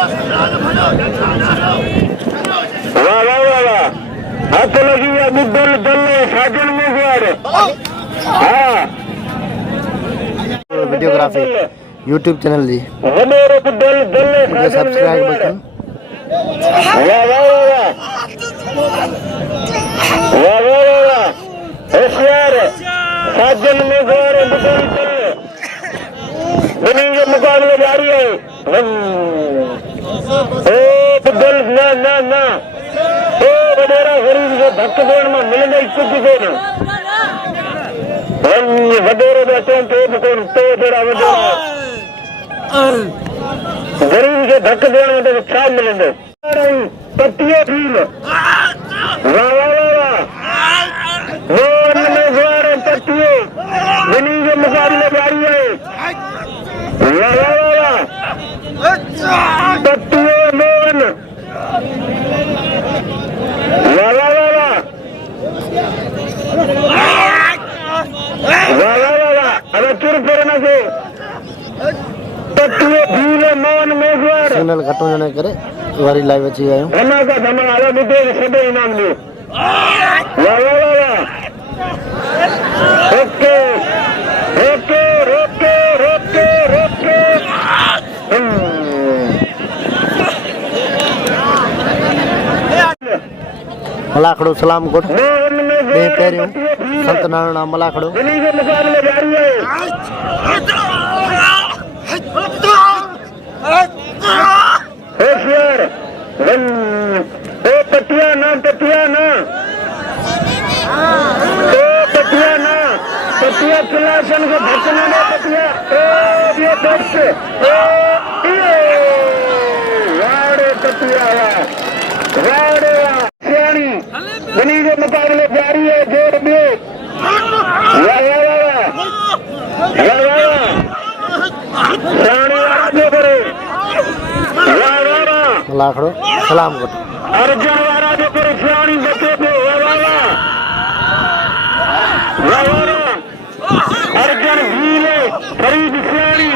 वाह वाह वाह वाह हाथ लगी अभी दल दल साजन में गुआर हाँ वीडियोग्राफी यूट्यूब चैनल जी हमारे को दल दल साजन में सब्सक्राइब गुआर बटन वाह वाह वाह वाह वाह वाह वाह होशियार साजन में गुआर बदल दल बनी के मुकाबले जारी है ओ बदल ना ना ना ओ वडेरा गरीब जो धक्क देण में मिल गई कुछ देण वडेरे बैठे तो कोन तो जरा वडेरा गरीब के धक्क देण में तो क्या मिलेंगे पत्तियों फील वाह वाह वाह मोहन में गुआरे पत्तियों बनी के मुकाबले जारी है वाह वाह वाह पत्तियों मोहन वाह वाह वाह वाह वाह वाह वाह अरे चुर करना से पत्तियों भीले मोहन मेघवार चैनल घटो जने करे वारी लाइव अची आयो धमाका धमाका आला बुद्धे सभे इनाम दियो वाह वाह वाह वाह ओके ओके रोके रोके रोके मलाखड़ो सलाम कोट मोहन बे मेघवार पेरियो संत नारायण मलाखड़ो बनी के मुकाबले जारी है होशियार ओ पटिया ना पटिया खिलासन को भटकना ना पटिया ओ ये बस ओ ये वाड़े पटिया वाड़े सियानी बनी के मुकाबले जारी है जोर में वाह वाह वाह सियानी वाला जो करे वाह वाह वाह मलाखड़ो सलाम कोट अर्जुन वाला जो करे सियानी बच्चे को वाह वाह वाह वाह वाह अर्जुन भीले फरीद सियानी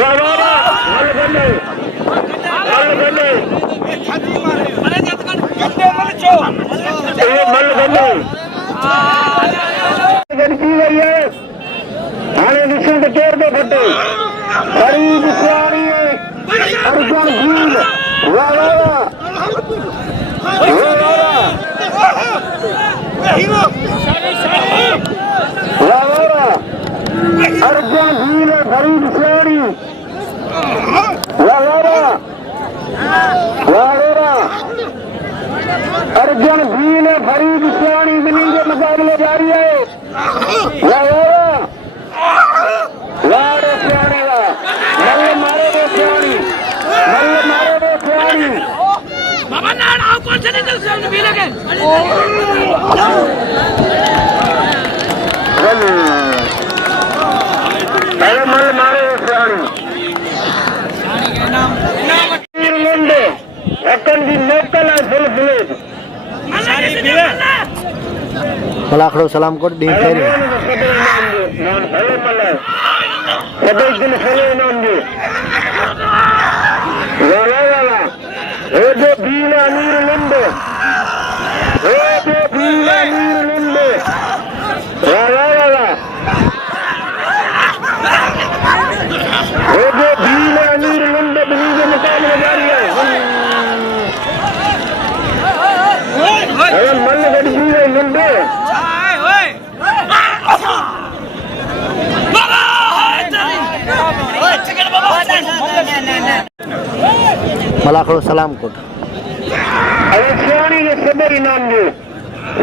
वाह वाह वाह मल गंडे मल गंडे गणती गई है हाणे ॾिसूं त केर थो खटे फरीद सियानी अर्जुन भील वाह वाह वाह वाह अर्जुन भील फरीद सियानी वाह वाह अर्जुन भील फरीद सियानी बनी के मुकाबले जारी है वाह वाह सियानी वाह मल मारे वो सियानी बाबा ना आओ कौन से निकल से भी लगे अरे मल मारे वो सियानी के नाम मुंडे अकन दी लोकल है फुल प्लेट मलाखड़ो सलाम कोट डी पेरियो सभी दिन फले नाम दे वाला वाला ओ जो बीला नीर लंबे ओ जो बीला नीर लंबे वाला वाला ओ जो बीला नीर लंबे बनी के मुकाबले जारी है अरे मल गड़ी बीले लंबे मलाखड़ो सलाम कोट अरे सियानी के सभी इनाम दो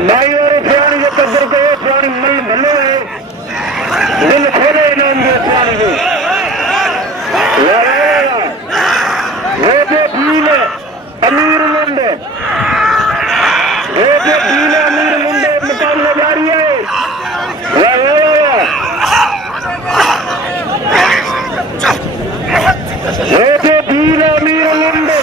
भाई और सियानी के कदर को सियानी मल भले है दिल खोले इनाम दो सियानी को वो जो भील अमीर मुंडे वो जो भील अमीर मुंडे मुकाबले जारी है वो जो भील अमीर मुंडे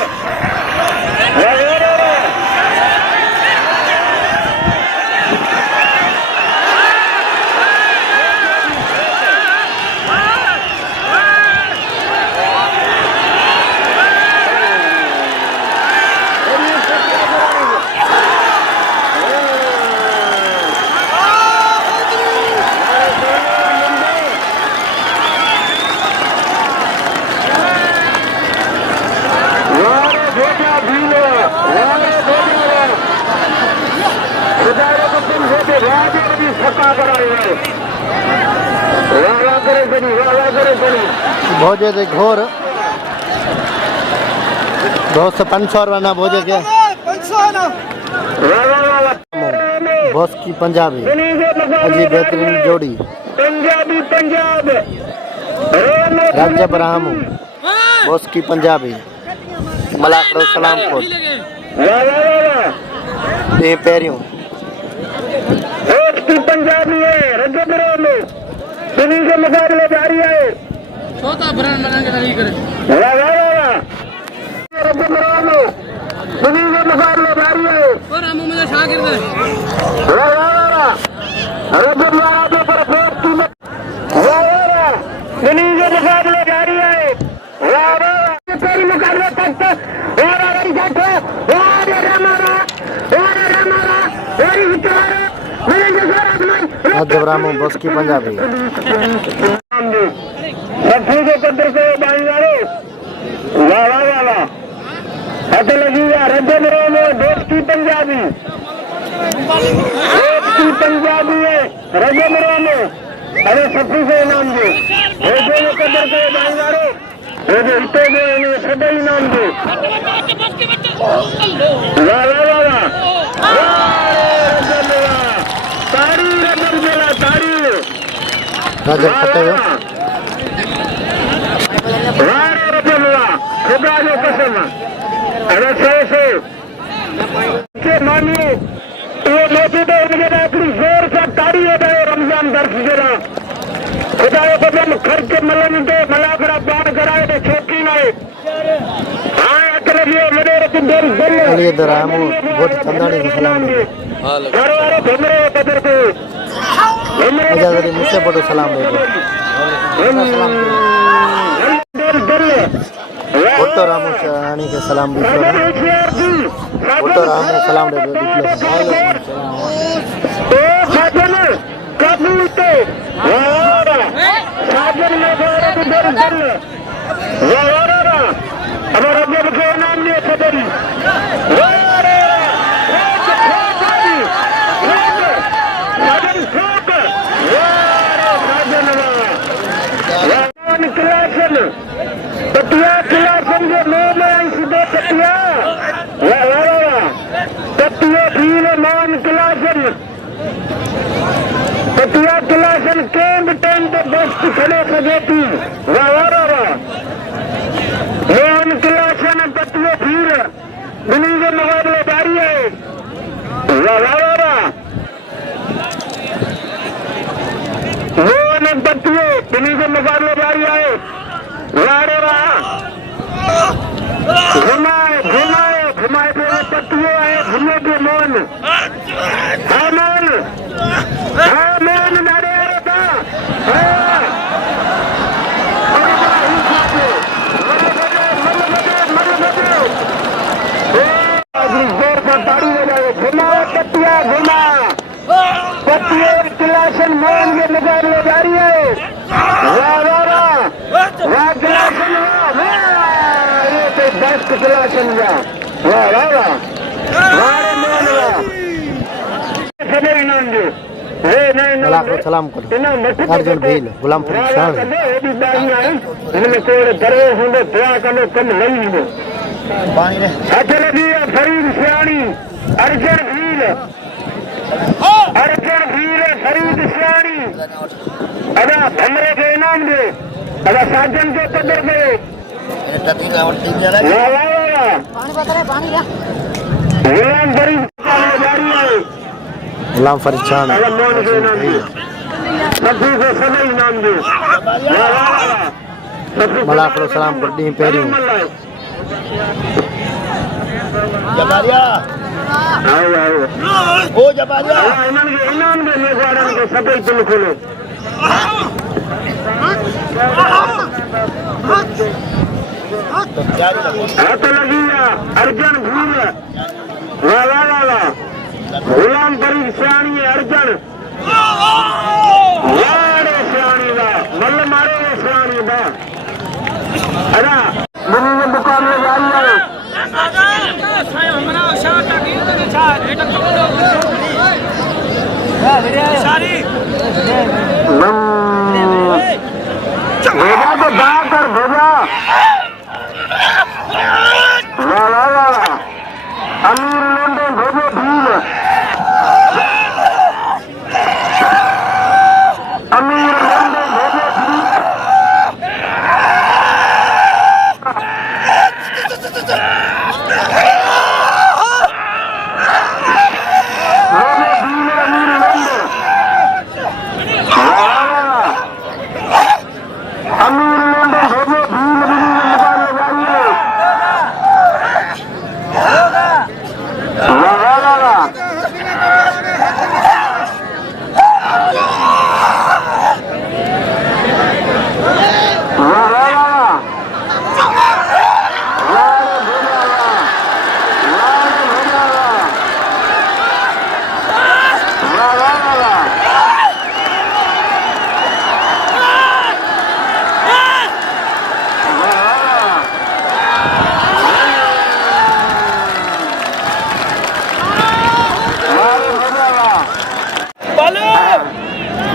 भोजे थे घोर दोस्त 500 रुपया ना भोजे के बॉस की पंजाबी अजी बेहतरीन जोड़ी पंजाबी पंजाब राज्य ब्राह्मू बॉस की पंजाबी मलाकड़ो सलामकोट ये पैरियों की पंजाबी है रजब में सुनी के मुकाबले जारी है छोटा ब्रांड बना के लगी करे रजब में सुनी के मुकाबले जारी है और हम मुझे शागिर्द है रजब के पर दोस्त की सुनी के मुकाबले जारी है तेरी मुकाबले तक और अगर जाते और रमारा और विचार राज्य ब्राह्मू बॉस की पंजाबी सब्जी के कदर से बाईवारो वाह वाह वाह वाह हथ लगी हुआ रजब में दोस्त की पंजाबी है रजब में अरे सब्जी से इनाम दो रजब के कदर से बाईवारो हिस्से में सदा इनाम दो वाह वाह वाह तारी रजब मेला तारी राज्य फतेह खुदा जो कसम अगर से मानिए ये मौजूद है उनके अपनी जोर से तारी होता है रमजान दर्श जरा खुदा कसम खर्च मलन दे मलाकड़ा बाढ़ कराए तो छोकी नाए हाँ अकल ये मेरे तुम देर अली दरामू बहुत चंदाड़ी के सलाम घर वाले घूमरे कदर को मुझे मुझसे बड़ो सलाम दे फोटो रामू रानी के सलाम फोटो रामू सलाम दे साजन कबूल तो साजन में हमारा जब के नाम नहीं खबरी पटिया खिलाफन जो नो में आई सीधे पटिया पटिया भील मान खिलाफन पटिया खिलाफन केंद्र टेंट बस खड़े सजेती मान खिलाफन पटिया भील बिनी के मुकाबले जारी है मान पटिया बिनी के मुकाबले जारी है घुमाए घुमाए घुमाए मेरे पट्टियों आए घूमे के मोन हाँ मोन नारे रहता जोर से ताड़ी हो जाए घुमाओ पट्टिया घुमा पट्टियों क्लासन मोन के मुकाबले जारी है दस क्लासन इनाम दो मलाकड़ो सलाम करो अर्जुन भील गुलाम फरीद शाह इनमें कोई दरवे होंगे दुआ करो कम नहीं हो हथ लगी है फरीद सियाणी अर्जुन भील फरीद सियाणी अदा भमरे के इनाम दे अदा साजन के कदर दे गुलाम फरीद शाह मलाकड़ो सलाम कर दी पैरी ओ जबारिया इनाम दे मेघवाड़न के सभी दिल खोलो हाथ लगी अर्जुन भूल वाला गुलाम फरीद सियाणी अर्जुन वाड़े सियाणी दा मल मारे सियाणी दा अरे मुझे मुकाबले जारी है सारी भेजा तो दाग कर भेजा। वाह वाह वाह अमीर लोंडे भेजो भील। अमीर लोंडे भेजो भील।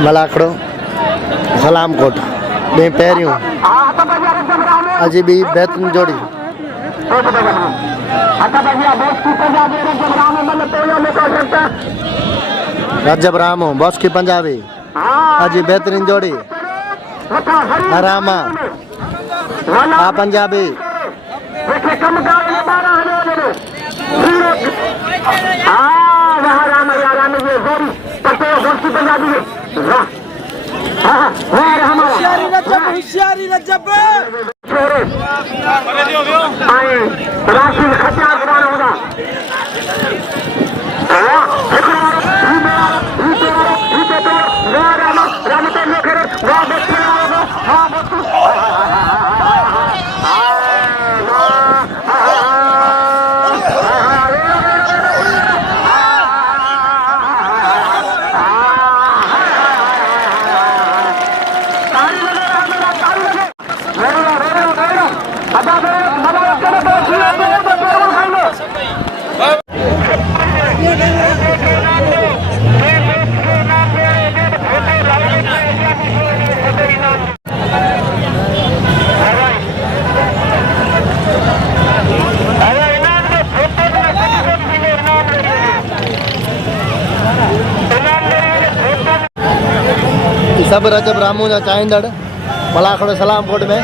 मलाखड़ो सलाम कोट बे पैरियों अजी भी बेहतरीन जोड़ी रजब रामो बॉस की पंजाबी अजी बेहतरीन जोड़ी रामा आ पंजाबी होशियारी रजब राशिद खतिया कराना होगा। सब रजब रामू जा चाहींदड़ मलाखड़ो सलाम कोट में